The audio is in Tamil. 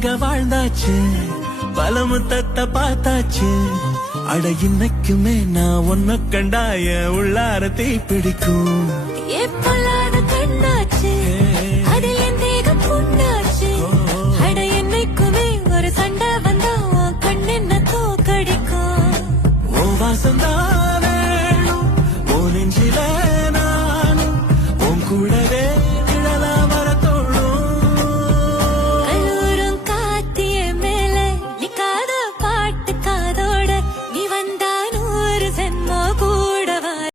உனக்காக வாழ்ந்தாச்சு, பல முத்தத்தை பார்த்தாச்சு. அட இன்னைக்குமே நான் உன்னை கண்டாய உள்ளார தீ பிடிக்கும். எப்பொல்லாத கண்ணாச்சு, அதில் என் தேகம் புண்ணாச்சு. அட என்னைக்குமே ஒரு சண்டை வந்தா கண் என்ன தோக்கடிக்கும். ஓ வாசந்தான் வேணும், ஓ நெஞ்சில